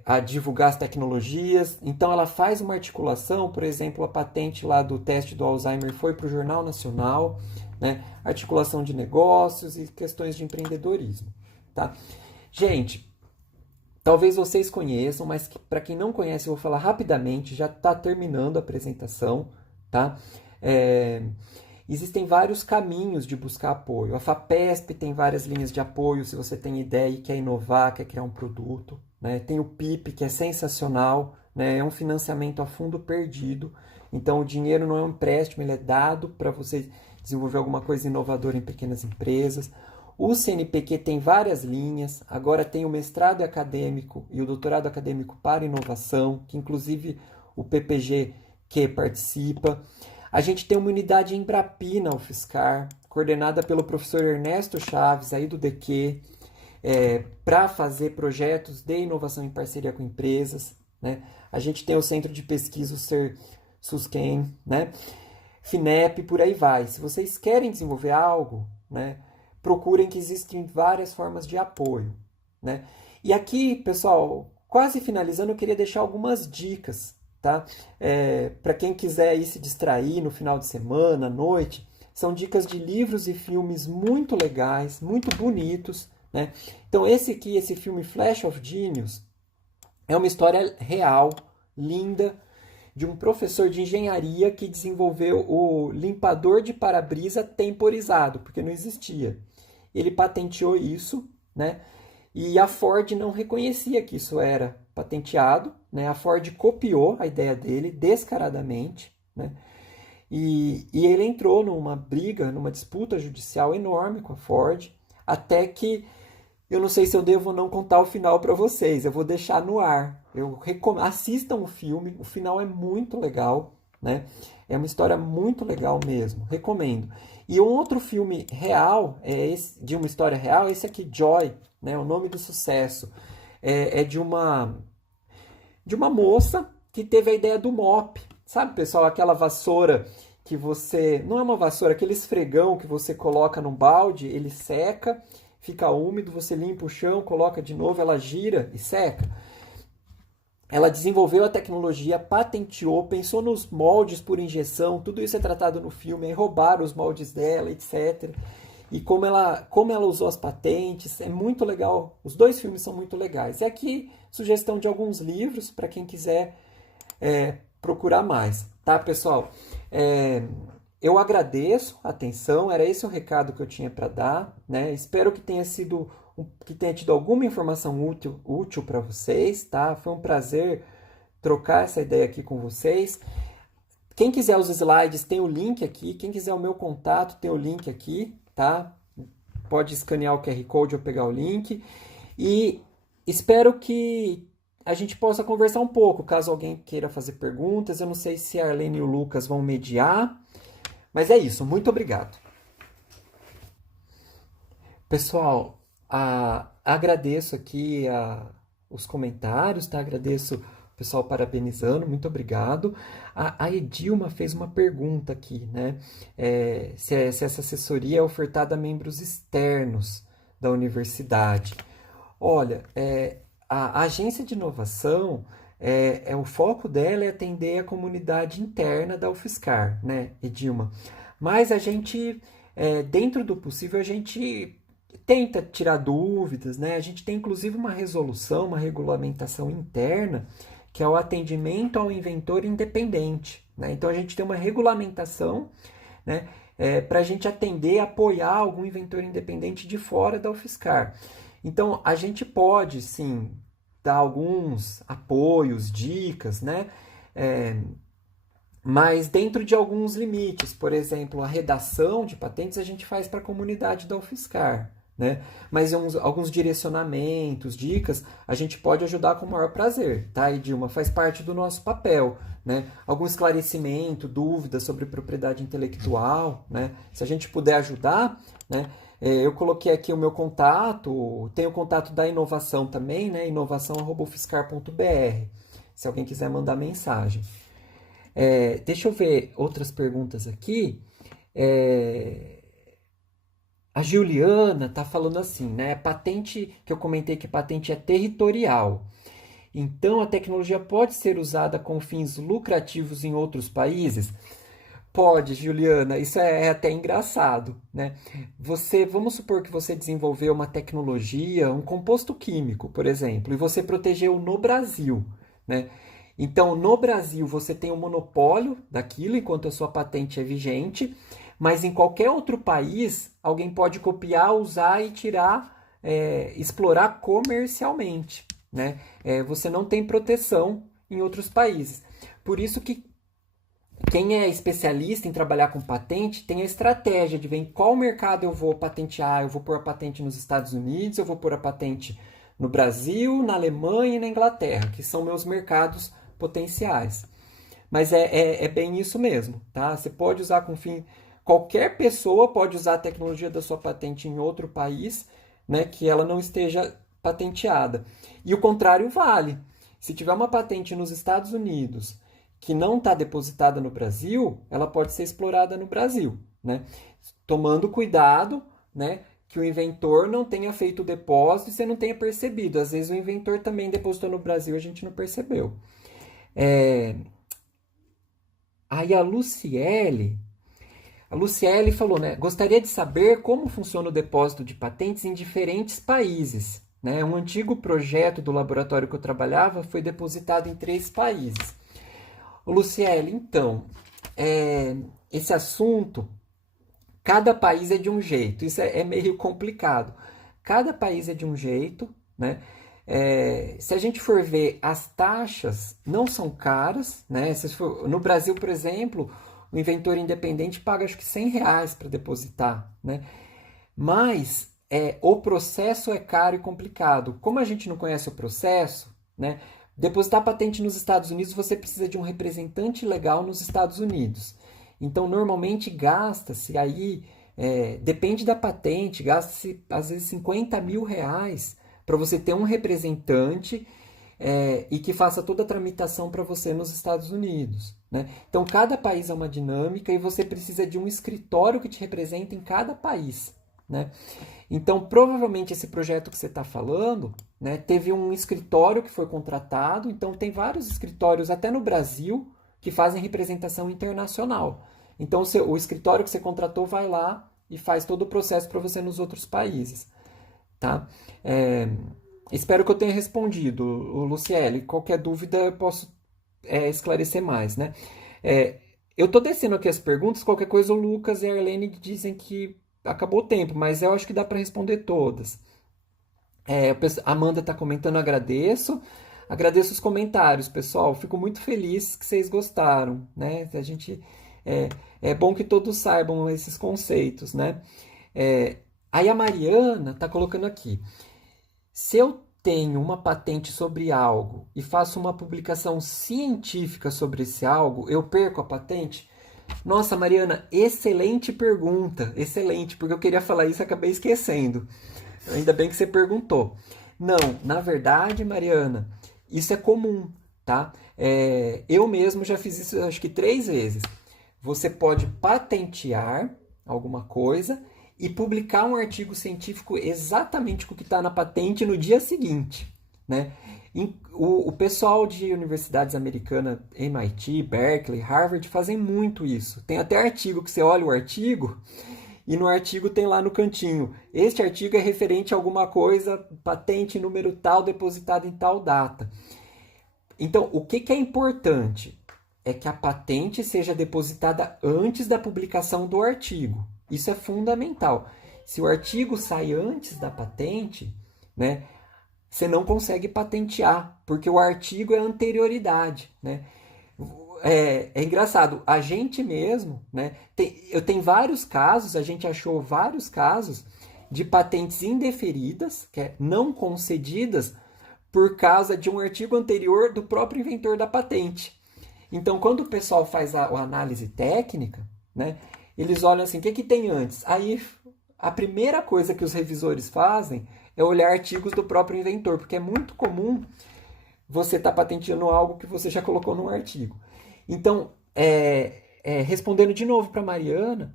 a divulgar as tecnologias. Então, ela faz uma articulação, por exemplo, a patente lá do teste do Alzheimer foi para o Jornal Nacional, né? Articulação de negócios e questões de empreendedorismo, tá? Gente, talvez vocês conheçam, mas para quem não conhece, eu vou falar rapidamente, já está terminando a apresentação, tá? Existem vários caminhos de buscar apoio. A FAPESP tem várias linhas de apoio, se você tem ideia e quer inovar, quer criar um produto, né? Tem o PIP, que é sensacional, né? É um financiamento a fundo perdido, então o dinheiro não é um empréstimo, ele é dado para você desenvolver alguma coisa inovadora em pequenas empresas. O CNPq tem várias linhas, agora tem o mestrado acadêmico e o doutorado acadêmico para inovação, que inclusive o PPG que participa. A gente tem uma unidade em Embrapi na UFSCar, coordenada pelo professor Ernesto Chaves, aí do DQ, para fazer projetos de inovação em parceria com empresas, né? A gente tem o Centro de Pesquisa, o SUSCAN, né? FINEP, por aí vai. Se vocês querem desenvolver algo, né, procurem, que existem várias formas de apoio, né? E aqui, pessoal, quase finalizando, eu queria deixar algumas dicas, tá? Para quem quiser ir se distrair no final de semana, à noite, são dicas de livros e filmes muito legais, muito bonitos, né? Então esse filme Flash of Genius, é uma história real, linda, de um professor de engenharia que desenvolveu o limpador de para-brisa temporizado, porque não existia. Ele patenteou isso, né? E a Ford não reconhecia que isso era patenteado, né? A Ford copiou a ideia dele descaradamente, né? E ele entrou numa briga, numa disputa judicial enorme com a Ford, até que eu não sei se eu devo ou não contar o final para vocês, eu vou deixar no ar. Assistam o filme, o final é muito legal, né? É uma história muito legal mesmo, recomendo. E um outro filme real, de uma história real, esse aqui, Joy, né? O Nome do Sucesso. É de uma moça que teve a ideia do mop. Sabe, pessoal, aquela vassoura que você... Não é uma vassoura, aquele esfregão que você coloca num balde, ele seca, fica úmido, você limpa o chão, coloca de novo, ela gira e seca. Ela desenvolveu a tecnologia, patenteou, pensou nos moldes por injeção, tudo isso é tratado no filme, aí roubaram os moldes dela, etc. e como ela usou as patentes, é muito legal. Os dois filmes são muito legais. E aqui, sugestão de alguns livros para quem quiser procurar mais, tá, pessoal? Eu agradeço a atenção, era esse o recado que eu tinha para dar, né? Espero que tenha tido alguma informação útil para vocês, tá? Foi um prazer trocar essa ideia aqui com vocês. Quem quiser os slides, tem o link aqui. Quem quiser o meu contato, tem o link aqui, tá? Pode escanear o QR Code ou pegar o link. E espero que a gente possa conversar um pouco, caso alguém queira fazer perguntas. Eu não sei se a Arlene e o Lucas vão mediar, mas é isso. Muito obrigado. Pessoal, agradeço aqui os comentários, tá? Agradeço o pessoal parabenizando, muito obrigado. A Edilma fez uma pergunta aqui, né? Se essa assessoria é ofertada a membros externos da universidade. Olha, a agência de inovação, o foco dela é atender a comunidade interna da UFSCar, né, Edilma? Mas a gente, dentro do possível, a gente tenta tirar dúvidas, né? A gente tem inclusive uma resolução, uma regulamentação interna, que é o atendimento ao inventor independente, né? Então a gente tem uma regulamentação, né, para a gente atender, apoiar algum inventor independente de fora da UFSCar. Então a gente pode sim dar alguns apoios, dicas, né? Mas dentro de alguns limites. Por exemplo, a redação de patentes a gente faz para a comunidade da UFSCar, né? Mas alguns direcionamentos, dicas, a gente pode ajudar com o maior prazer, tá, Edilma? Faz parte do nosso papel, né? Algum esclarecimento, dúvidas sobre propriedade intelectual, né? Se a gente puder ajudar, né? Eu coloquei aqui o meu contato, tem o contato da inovação também, né? inovação@ufscar.br, se alguém quiser mandar mensagem. Deixa eu ver outras perguntas aqui. A Juliana está falando assim, né? Patente, que eu comentei que patente é territorial. Então, a tecnologia pode ser usada com fins lucrativos em outros países? Pode, Juliana. Isso é até engraçado, né? Vamos supor que você desenvolveu uma tecnologia, um composto químico, por exemplo, e você protegeu no Brasil, né? Então, no Brasil, você tem o monopólio daquilo enquanto a sua patente é vigente, mas em qualquer outro país, alguém pode copiar, usar e tirar, explorar comercialmente, né? Você não tem proteção em outros países. Por isso que quem é especialista em trabalhar com patente tem a estratégia de ver em qual mercado eu vou patentear. Eu vou pôr a patente nos Estados Unidos, eu vou pôr a patente no Brasil, na Alemanha e na Inglaterra, que são meus mercados potenciais. Mas é bem isso mesmo, tá? Você pode usar com fim... Qualquer pessoa pode usar a tecnologia da sua patente em outro país, né, que ela não esteja patenteada. E o contrário vale. Se tiver uma patente nos Estados Unidos que não está depositada no Brasil, ela pode ser explorada no Brasil, né? Tomando cuidado, né, que o inventor não tenha feito o depósito e você não tenha percebido. Às vezes o inventor também depositou no Brasil e a gente não percebeu. Aí a Luciele falou, né? Gostaria de saber como funciona o depósito de patentes em diferentes países, né? Um antigo projeto do laboratório que eu trabalhava foi depositado em 3 países. Luciele, então, esse assunto, cada país é de um jeito. Isso é meio complicado. Cada país é de um jeito, né? Se a gente for ver, as taxas não são caras, né? No Brasil, por exemplo, o inventor independente paga acho que R$100 para depositar, né? Mas o processo é caro e complicado. Como a gente não conhece o processo, né? Depositar patente nos Estados Unidos, você precisa de um representante legal nos Estados Unidos. Então, normalmente gasta-se aí, depende da patente, gasta-se às vezes R$50 mil para você ter um representante e que faça toda a tramitação para você nos Estados Unidos, né? Então, cada país é uma dinâmica e você precisa de um escritório que te representa em cada país, né? Então, provavelmente esse projeto que você está falando, né, teve um escritório que foi contratado. Então, tem vários escritórios, até no Brasil, que fazem representação internacional. Então, o escritório que você contratou vai lá e faz todo o processo para você nos outros países, tá? Espero que eu tenha respondido, Luciele. Qualquer dúvida eu posso esclarecer mais, né? Eu estou descendo aqui as perguntas, qualquer coisa o Lucas e a Arlene dizem que acabou o tempo, mas eu acho que dá para responder todas. A Amanda está comentando, agradeço. Agradeço os comentários, pessoal. Fico muito feliz que vocês gostaram, né? É bom que todos saibam esses conceitos, né? Aí a Mariana está colocando aqui. Se eu tenho uma patente sobre algo e faço uma publicação científica sobre esse algo, eu perco a patente? Nossa, Mariana, excelente pergunta. Excelente, porque eu queria falar isso e acabei esquecendo. Ainda bem que você perguntou. Não, na verdade, Mariana, isso é comum, tá? Eu mesmo já fiz isso, acho que 3 vezes. Você pode patentear alguma coisa e publicar um artigo científico exatamente com o que está na patente no dia seguinte, né? O pessoal de universidades americanas, MIT, Berkeley, Harvard, fazem muito isso. Tem até artigo que você olha o artigo e no artigo tem lá no cantinho, este artigo é referente a alguma coisa, patente número tal, depositado em tal data. Então, o que é importante? É que a patente seja depositada antes da publicação do artigo. Isso é fundamental. Se o artigo sai antes da patente, né, você não consegue patentear, porque o artigo é anterioridade, né? É engraçado, a gente mesmo, né, tem vários casos, a gente achou vários casos de patentes indeferidas, que é não concedidas, por causa de um artigo anterior do próprio inventor da patente. Então, quando o pessoal faz a análise técnica, né, eles olham assim, o que tem antes? Aí, a primeira coisa que os revisores fazem é olhar artigos do próprio inventor, porque é muito comum você estar patenteando algo que você já colocou num artigo. Então, respondendo de novo para a Mariana,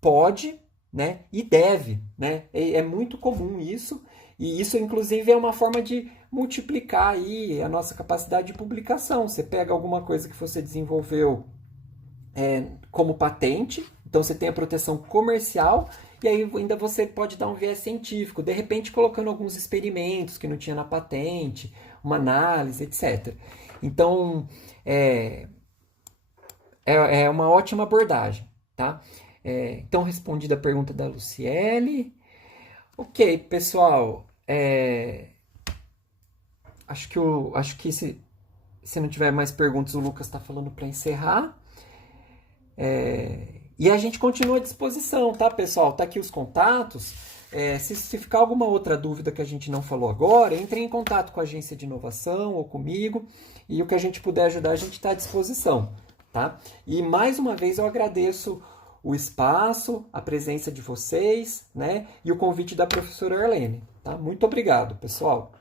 pode, né, e deve, né? É muito comum isso, e isso, inclusive, é uma forma de multiplicar aí a nossa capacidade de publicação. Você pega alguma coisa que você desenvolveu como patente, então você tem a proteção comercial, e aí ainda você pode dar um viés científico, de repente colocando alguns experimentos que não tinha na patente, uma análise, etc. Então, é uma ótima abordagem, tá? Então, respondida a pergunta da Luciele. Ok, pessoal, acho que se não tiver mais perguntas, o Lucas está falando para encerrar. E a gente continua à disposição, tá, pessoal? Tá aqui os contatos. Se ficar alguma outra dúvida que a gente não falou agora, entre em contato com a agência de inovação ou comigo, e o que a gente puder ajudar, a gente está à disposição, tá? E mais uma vez eu agradeço o espaço, a presença de vocês, né? E o convite da professora Arlene, tá? Muito obrigado, pessoal.